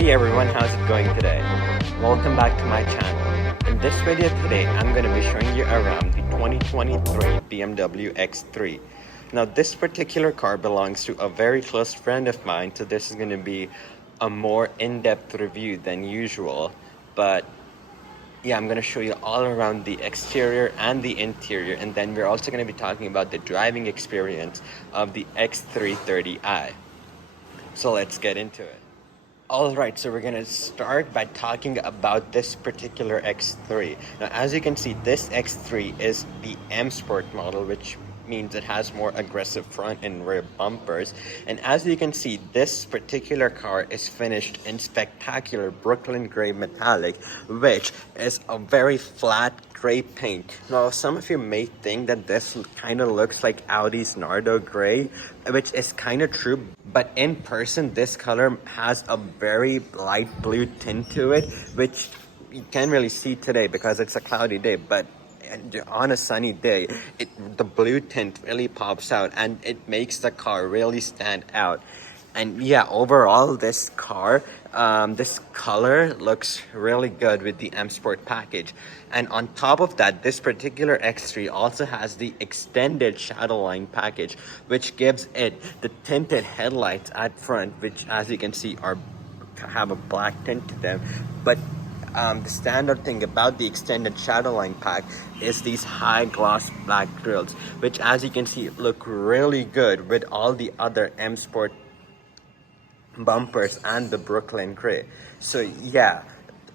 Hey everyone, how's it going today? Welcome back to my channel. In this video today, I'm going to be showing you around the 2023 BMW X3. Now this particular car belongs to a very close friend of mine, so this is going to be a more in-depth review than usual. But yeah, I'm going to show you all around the exterior and the interior, and then we're also going to be talking about the driving experience of the X330i. So let's get into it. Alright, so we're gonna start by talking about this particular X3. Now, as you can see, this X3 is the M Sport model, which means it has more aggressive front and rear bumpers. And as you can see, this particular car is finished in spectacular Brooklyn gray metallic, which is a very flat gray paint. Now, some of you may think that this kind of looks like Audi's Nardo gray, which is kind of true, but in person, this color has a very light blue tint to it, which you can't really see today because it's a cloudy day, but on a sunny day, the blue tint really pops out and it makes the car really stand out. And yeah, overall, this car, this color looks really good with the M Sport package. And on top of that, this particular X3 also has the extended Shadowline package, which gives it the tinted headlights at front, which as you can see have a black tint to them. But the standard thing about the extended Shadowline pack is these high gloss black grills, which as you can see look really good with all the other M Sport bumpers and the Brooklyn gray. So yeah,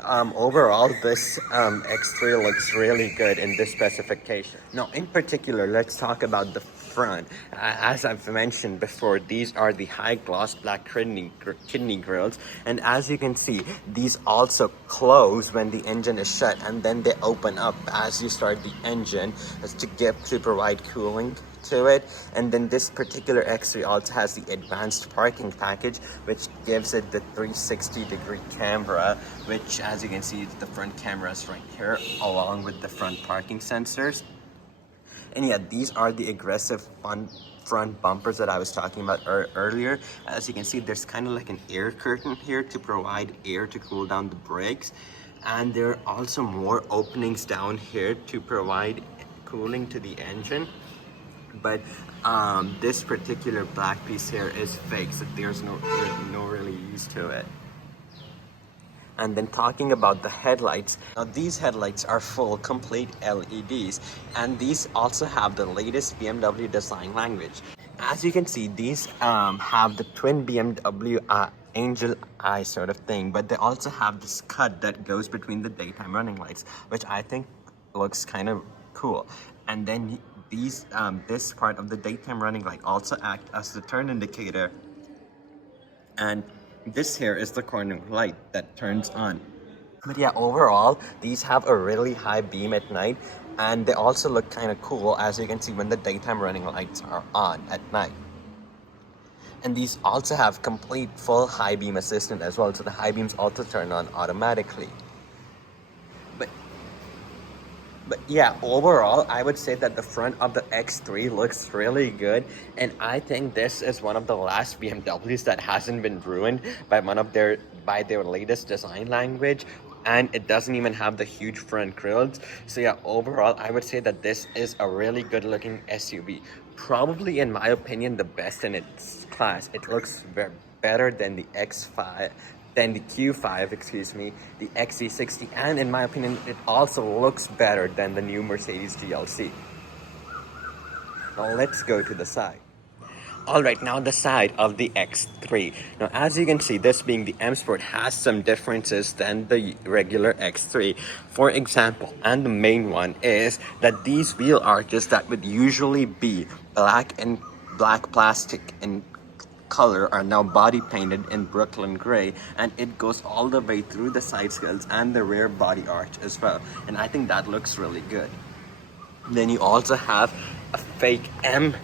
overall this X3 looks really good in this specification. Now in particular, let's talk about the front. As I've mentioned before, these are the high gloss black kidney grills, and as you can see, these also close when the engine is shut, and then they open up as you start the engine to provide cooling to it. And then this particular X3 also has the advanced parking package, which gives it the 360-degree camera, which as you can see, the front camera is right here along with the front parking sensors. And yeah, these are the aggressive front bumpers that I was talking about earlier. As you can see, there's kind of like an air curtain here to provide air to cool down the brakes, and there are also more openings down here to provide cooling to the engine. But this particular black piece here is fake, so there's no really use to it. And then talking about the headlights, now these headlights are full complete LEDs, and these also have the latest BMW design language. As you can see, these have the twin BMW angel eye sort of thing, but they also have this cut that goes between the daytime running lights, which I think looks kind of cool. And then these this part of the daytime running light also act as the turn indicator, and this here is the corner light that turns on. But yeah, overall, these have a really high beam at night, and they also look kind of cool, as you can see when the daytime running lights are on at night. And these also have complete full high beam assistant as well, so the high beams also turn on automatically. But yeah, overall, I would say that the front of the X3 looks really good, and I think this is one of the last BMWs that hasn't been ruined by their latest design language, and it doesn't even have the huge front grills. So yeah, overall, I would say that this is a really good looking SUV. Probably, in my opinion, the best in its class. It looks better than the X5. Then the Q5, the XC60, and in my opinion, it also looks better than the new Mercedes GLC. Now let's go to the side. Alright, now the side of the X3. Now as you can see, this being the M Sport has some differences than the regular X3. For example, and the main one is that these wheel arches that would usually be black and black plastic and color are now body painted in Brooklyn gray, and it goes all the way through the side skirts and the rear body arch as well, and I think that looks really good. Then you also have a fake M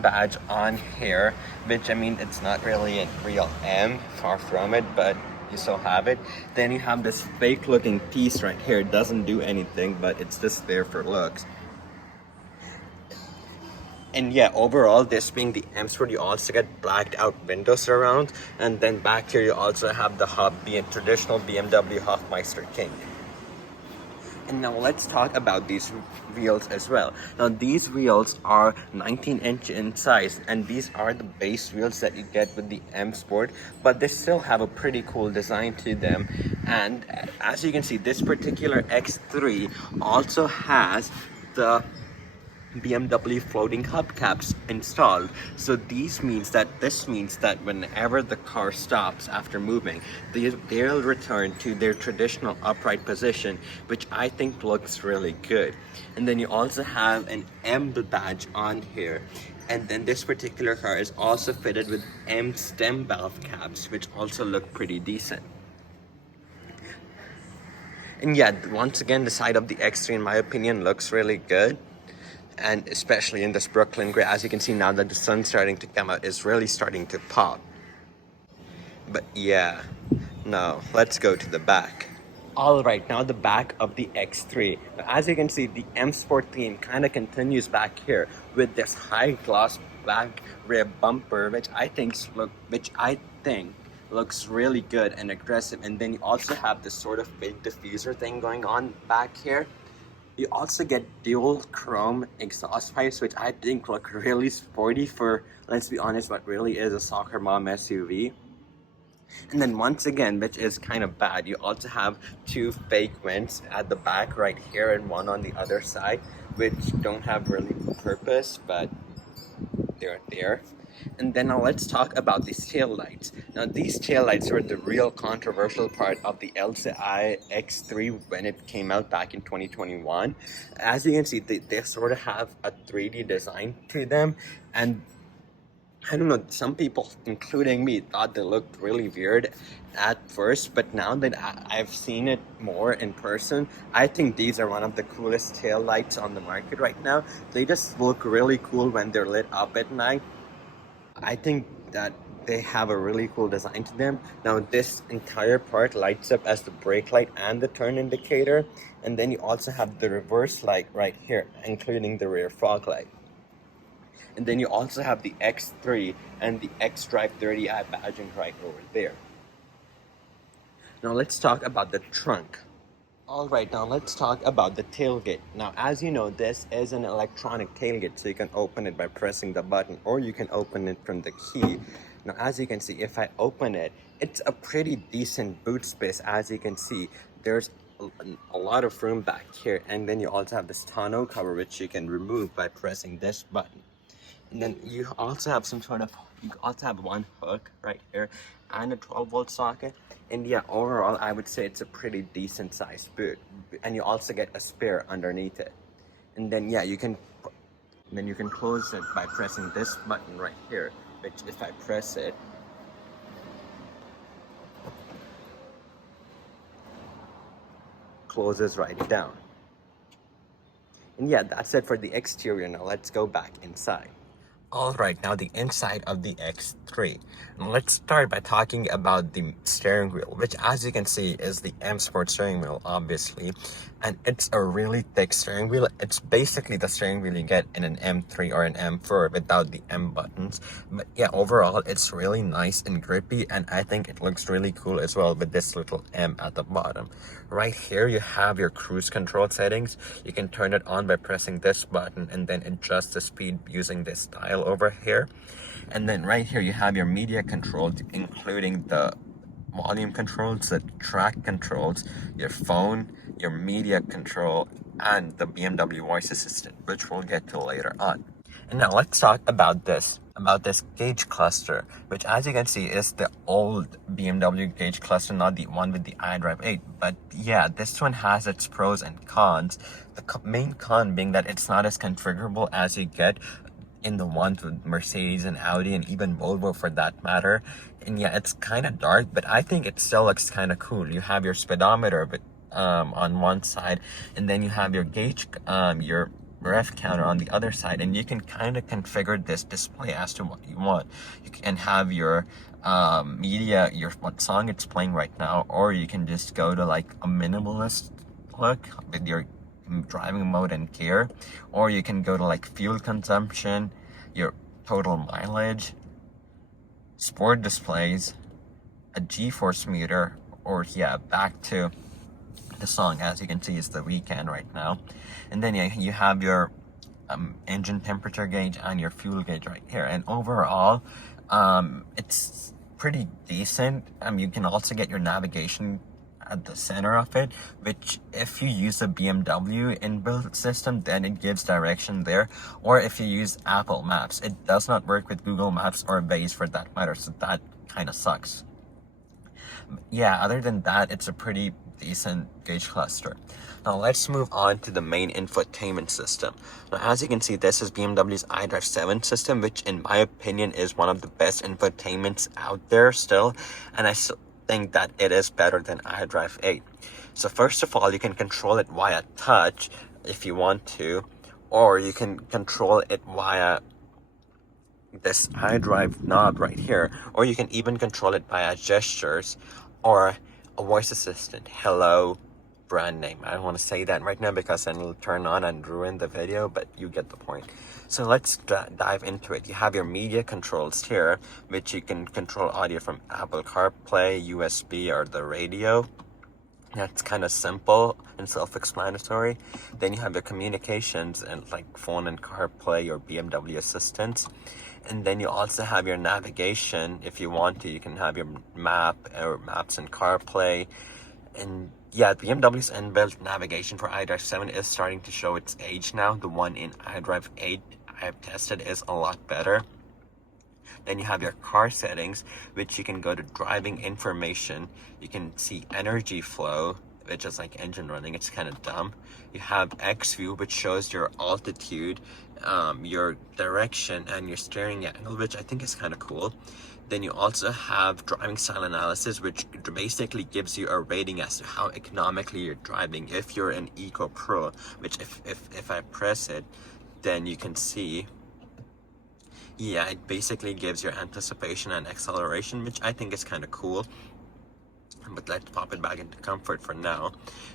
badge on here, which I mean, it's not really a real M, far from it, but you still have it. Then you have this fake looking piece right here. It doesn't do anything, but it's just there for looks. And yeah, overall, this being the M Sport, you also get blacked out window surround, and then back here you also have the hub, the traditional BMW Hofmeister King. And now let's talk about these wheels as well. Now these wheels are 19-inch in size, and these are the base wheels that you get with the M Sport, but they still have a pretty cool design to them. And as you can see, this particular X3 also has the BMW floating hubcaps installed. So this means that whenever the car stops after moving, they'll return to their traditional upright position, which I think looks really good. And then you also have an M badge on here. And then this particular car is also fitted with M stem valve caps, which also look pretty decent. And yeah, once again, the side of the X3 in my opinion looks really good. And especially in this Brooklyn gray, as you can see now that the sun's starting to come out, is really starting to pop. But yeah, now let's go to the back. Alright, now the back of the X3. As you can see, the M Sport theme kind of continues back here with this high gloss black rear bumper, which I think looks really good and aggressive. And then you also have this sort of big diffuser thing going on back here. You also get dual chrome exhaust pipes, which I think look really sporty for, let's be honest, what really is a soccer mom SUV. And then once again, which is kind of bad, you also have two fake vents at the back right here and one on the other side, which don't have really purpose, but they're there. And then now let's talk about these tail lights. Now these tail lights were the real controversial part of the LCI X3 when it came out back in 2021. As you can see, they sort of have a 3D design to them, and I don't know, some people, including me, thought they looked really weird at first, but now that I've seen it more in person, I think these are one of the coolest tail lights on the market right now. They just look really cool when they're lit up at night. I think that they have a really cool design to them. Now this entire part lights up as the brake light and the turn indicator, and then you also have the reverse light right here, including the rear fog light. And then you also have the X3 and the X-Drive 30i badging right over there. Now let's talk about the trunk. Alright, now let's talk about the tailgate. Now as you know, this is an electronic tailgate, so you can open it by pressing the button, or you can open it from the key. Now as you can see, if I open it, it's a pretty decent boot space. As you can see, there's a lot of room back here, and then you also have this tonneau cover, which you can remove by pressing this button. And then you also have one hook right here and a 12-volt socket. And yeah, overall, I would say it's a pretty decent sized boot. And you also get a spare underneath it. And then yeah, you can close it by pressing this button right here, which if I press it, closes right down. And yeah, that's it for the exterior. Now let's go back inside. Alright, now the inside of the X3. Now let's start by talking about the steering wheel, which as you can see is the M Sport steering wheel, obviously. And it's a really thick steering wheel. It's basically the steering wheel you get in an M3 or an M4 without the M buttons. But yeah, overall, it's really nice and grippy, and I think it looks really cool as well with this little M at the bottom. Right here, you have your cruise control settings. You can turn it on by pressing this button and then adjust the speed using this dial over here. And then right here, you have your media controls, including the volume controls, the track controls, your phone, your media control, and the BMW voice assistant, which we'll get to later on. And now let's talk about this gauge cluster, which as you can see is the old BMW gauge cluster, not the one with the iDrive 8. But yeah, this one has its pros and cons. The main con being that it's not as configurable as you get in the ones with Mercedes and Audi and even Volvo for that matter. And yeah, it's kind of dark, but I think it still looks kind of cool. You have your speedometer but on one side, and then you have your gauge, your ref counter on the other side, and you can kind of configure this display as to what you want. You can have your media, what song it's playing right now, or you can just go to like a minimalist look with your driving mode and gear, or you can go to like fuel consumption, total mileage, sport displays, a G-force meter, or yeah, back to the song. As you can see, it's the weekend right now. And then yeah, you have your engine temperature gauge and your fuel gauge right here. And overall, it's pretty decent. You can also get your navigation at the center of it, which if you use a BMW inbuilt system, then it gives direction there. Or if you use Apple Maps, it does not work with Google Maps or Waze for that matter, so that kind of sucks. Yeah, other than that, it's a pretty decent gauge cluster. Now let's move on to the main infotainment system. Now as you can see, this is BMW's iDrive 7 system, which in my opinion is one of the best infotainments out there still, and I still think that it is better than iDrive 8. So first of all, you can control it via touch if you want to, or you can control it via this iDrive knob right here, or you can even control it via gestures or a voice assistant. Hello, brand name. I don't want to say that right now because then it'll turn on and ruin the video, but you get the point. So let's dive into it. You have your media controls here, which you can control audio from Apple CarPlay, USB, or the radio. That's kind of simple and self-explanatory. Then you have your communications and like phone and CarPlay or BMW assistants. And then you also have your navigation. If you want to, you can have your map or maps and CarPlay. And yeah, BMW's inbuilt navigation for iDrive 7 is starting to show its age now. The one in iDrive 8 I have tested is a lot better. Then you have your car settings, which you can go to driving information. You can see energy flow, which is like engine running. It's kind of dumb. You have X view, which shows your altitude, your direction, and your steering angle, which I think is kind of cool. Then you also have driving style analysis, which basically gives you a rating as to how economically you're driving. If you're an Eco Pro, which if I press it, then you can see, yeah, it basically gives your anticipation and acceleration, which I think is kind of cool. But let's pop it back into comfort for now.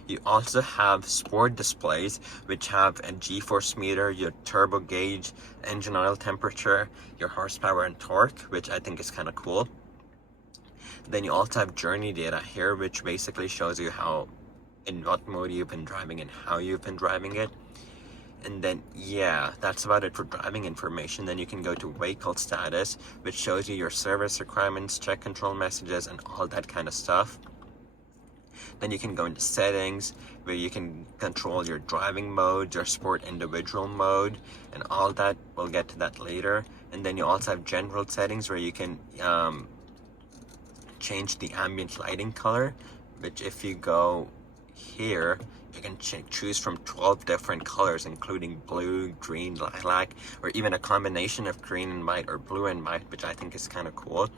You also have sport displays, which have a G-force meter, your turbo gauge, engine oil temperature, your horsepower and torque, which I think is kind of cool. Then you also have journey data here, which basically shows you how, in what mode you've been driving and how you've been driving it. And then, yeah, that's about it for driving information. Then you can go to vehicle status, which shows you your service requirements, check control messages, and all that kind of stuff. Then you can go into settings, where you can control your driving mode, your sport individual mode, and all that. We'll get to that later. And then you also have general settings, where you can change the ambient lighting color, which if you go here, you can choose from 12 different colors, including blue, green, lilac, or even a combination of green and white or blue and white, which I think is kind of cool.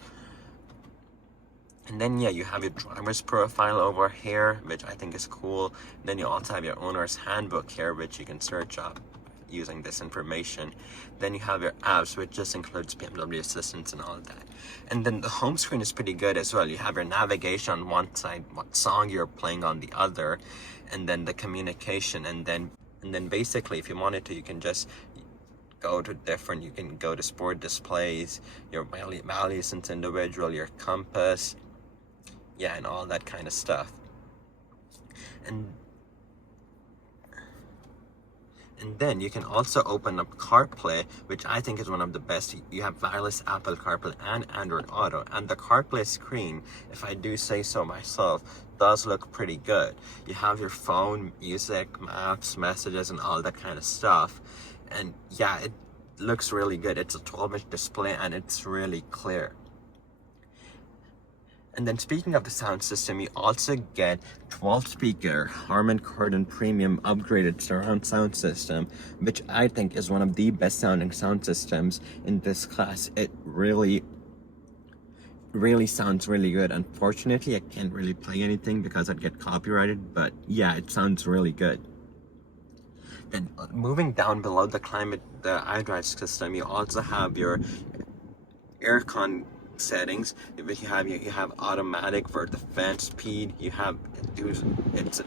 And then yeah, you have your driver's profile over here, which I think is cool. And then you also have your owner's handbook here, which you can search up using this information. Then you have your apps, which just includes BMW assistants and all of that. And then the home screen is pretty good as well. You have your navigation on one side, what song you're playing on the other, and then the communication, and then basically if you wanted to, you can just go to different, you can go to sport displays, your value sense individual, your compass, yeah, and all that kind of stuff. And then you can also open up CarPlay, which I think is one of the best. You have wireless Apple CarPlay and Android Auto. And the CarPlay screen, if I do say so myself, does look pretty good. You have your phone, music, maps, messages, and all that kind of stuff. And yeah, it looks really good. It's a 12-inch display and it's really clear. And then speaking of the sound system, you also get 12-speaker Harman Kardon Premium upgraded surround sound system, which I think is one of the best sounding sound systems in this class. It really sounds really good. Unfortunately, I can't really play anything because I'd get copyrighted, but yeah, it sounds really good. Then moving down below the iDrive system, you also have your aircon settings. You have automatic for the fan speed. You have it's a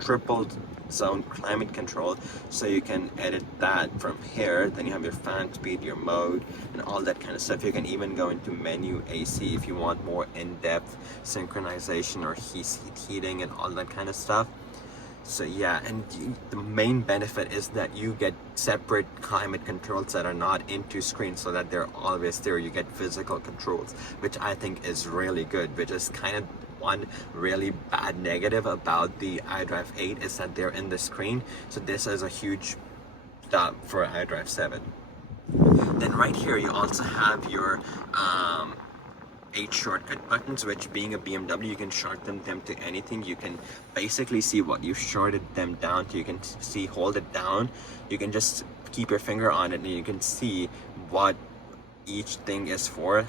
triple zone climate control, so you can edit that from here. Then you have your fan speed, your mode, and all that kind of stuff. You can even go into menu AC if you want more in-depth synchronization or heating and all that kind of stuff. So yeah, and the main benefit is that you get separate climate controls that are not into screen, so that they're always there. You get physical controls, which I think is really good, which is kind of one really bad negative about the iDrive 8 is that they're in the screen. So this is a huge stop for iDrive 7. Then right here you also have your 8 shortcut buttons, which being a BMW, you can shorten them to anything. You can basically see what you've shorted them down to. You can see, hold it down, you can just keep your finger on it and you can see what each thing is for,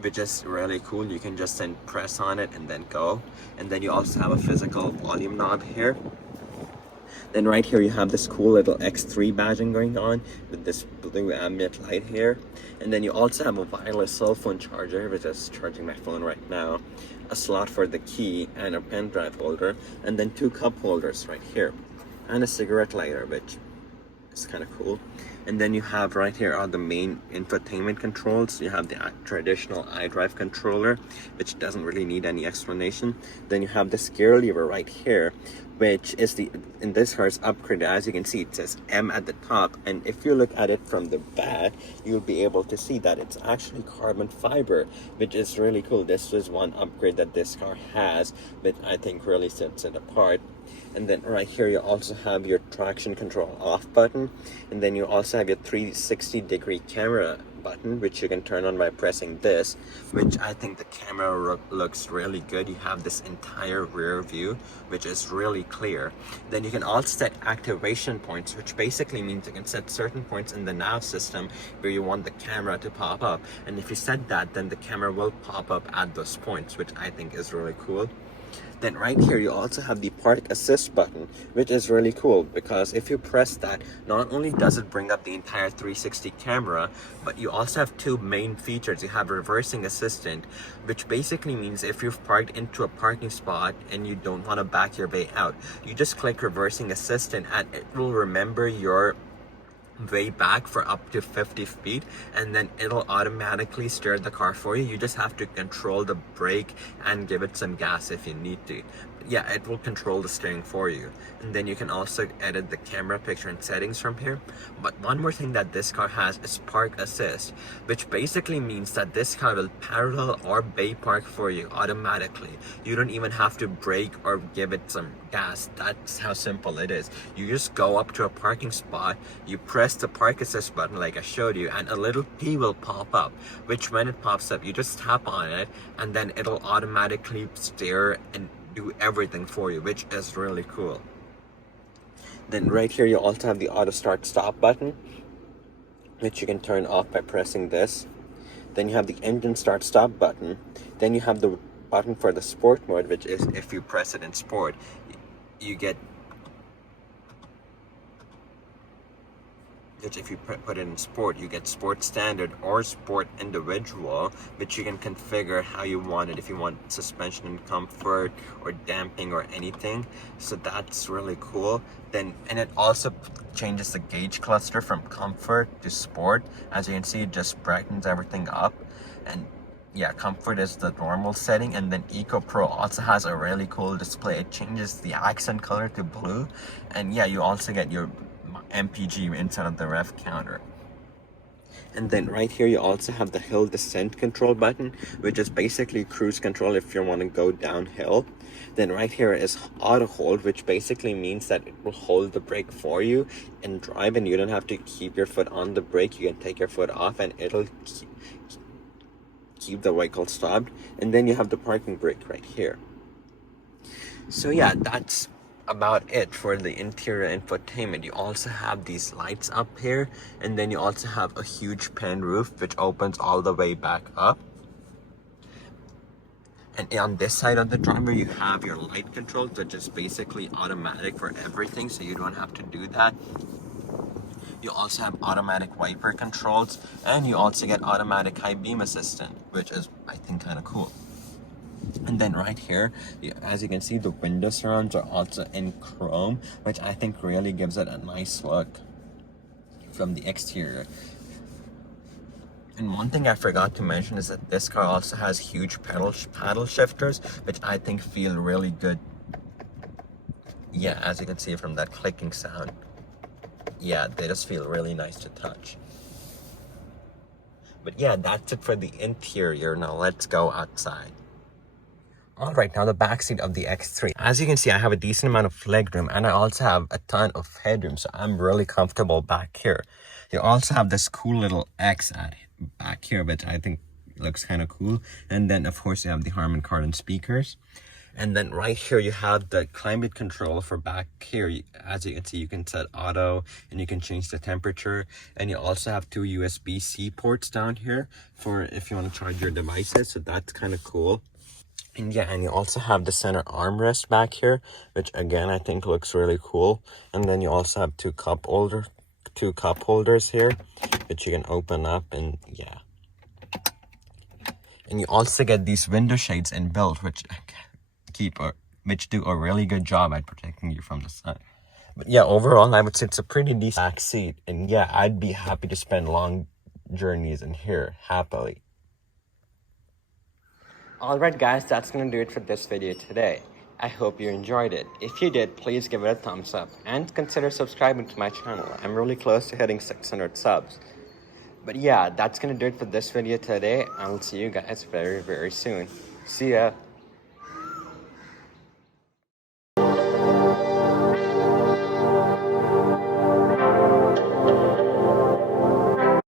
which is really cool. You can just then press on it and then go. And then you also have a physical volume knob here. Then right here you have this cool little X3 badging going on with this blue ambient light here. And then you also have a wireless cell phone charger, which is charging my phone right now, a slot for the key and a pen drive holder, and then 2 cup holders right here, and a cigarette lighter, which is kind of cool. And then you have right here are the main infotainment controls. You have the traditional iDrive controller, which doesn't really need any explanation. Then you have this gear lever right here, which is in this car's upgrade. As you can see, it says M at the top, and if you look at it from the back, you'll be able to see that it's actually carbon fiber, which is really cool. This is one upgrade that this car has, which I think really sets it apart. And then right here you also have your traction control off button, and then you also have your 360-degree camera button, which you can turn on by pressing this, which I think the camera looks really good. You have this entire rear view, which is really clear. Then you can also set activation points, which basically means you can set certain points in the nav system where you want the camera to pop up, and if you set that, then the camera will pop up at those points, which I think is really cool. Then right here you also have the park assist button, which is really cool because if you press that, not only does it bring up the entire 360 camera, but you also have 2 main features. You have reversing assistant, which basically means if you've parked into a parking spot and you don't want to back your way out, you just click reversing assistant and it will remember your way back for up to 50 feet, and then it'll automatically steer the car for you. You just have to control the brake and give it some gas if you need to. But yeah, it will control the steering for you. And then you can also edit the camera picture and settings from here. But one more thing that this car has is park assist, which basically means that this car will parallel or bay park for you automatically. You don't even have to brake or give it some gas. That's how simple it is. You just go up to a parking spot, you press the park assist button like I showed you, and a little P will pop up, which when it pops up, you just tap on it and then it'll automatically steer and do everything for you, which is really cool. Then right here you also have the auto start stop button, which you can turn off by pressing this. Then you have the engine start stop button. Then you have the button for the sport mode, which is if you press it in sport, you get, which if you put it in sport, you get sport standard or sport individual, which you can configure how you want it, if you want suspension and comfort or damping or anything. So that's really cool. Then, and it also changes the gauge cluster from comfort to sport. As you can see, it just brightens everything up. And yeah, comfort is the normal setting, and then Eco Pro also has a really cool display. It changes the accent color to blue, and yeah, you also get your MPG inside of the rev counter. And then right here you also have the hill descent control button, which is basically cruise control if you want to go downhill. Then right here is auto hold, which basically means that it will hold the brake for you and drive, and you don't have to keep your foot on the brake. You can take your foot off and it'll keep the vehicle stopped. And then you have the parking brake right here. So yeah, that's about it for the interior infotainment. You also have these lights up here, and then you also have a huge pan roof which opens all the way back up. And on this side of the driver you have your light control, which is basically automatic for everything, so you don't have to do that. You also have automatic wiper controls, and you also get automatic high beam assistant, which is, I think, kind of cool. And then right here, as you can see, the window surrounds are also in chrome, which I think really gives it a nice look from the exterior. And one thing I forgot to mention is that this car also has huge paddle shifters, which I think feel really good. Yeah, as you can see from that clicking sound. Yeah, they just feel really nice to touch. But yeah, that's it for the interior. Now let's go outside. Alright, now the backseat of the X3. As you can see, I have a decent amount of legroom and I also have a ton of headroom, so I'm really comfortable back here. You also have this cool little X back here, which I think looks kind of cool. And then of course you have the Harman Kardon speakers. And then right here you have the climate control for back here. As you can see, you can set auto and you can change the temperature. And you also have two USB-C ports down here for if you want to charge your devices. So that's kind of cool. And yeah, and you also have the center armrest back here, which again I think looks really cool. And then you also have two cup holders here, which you can open up, and yeah. And you also get these window shades inbuilt, which do a really good job at protecting you from the sun. But yeah, overall I would say it's a pretty decent back seat, and yeah, I'd be happy to spend long journeys in here happily. Alright guys, that's gonna do it for this video today. I hope you enjoyed it. If you did, please give it a thumbs up and consider subscribing to my channel. I'm really close to hitting 600 subs. But yeah, that's gonna do it for this video today. I'll see you guys very, very soon. See ya!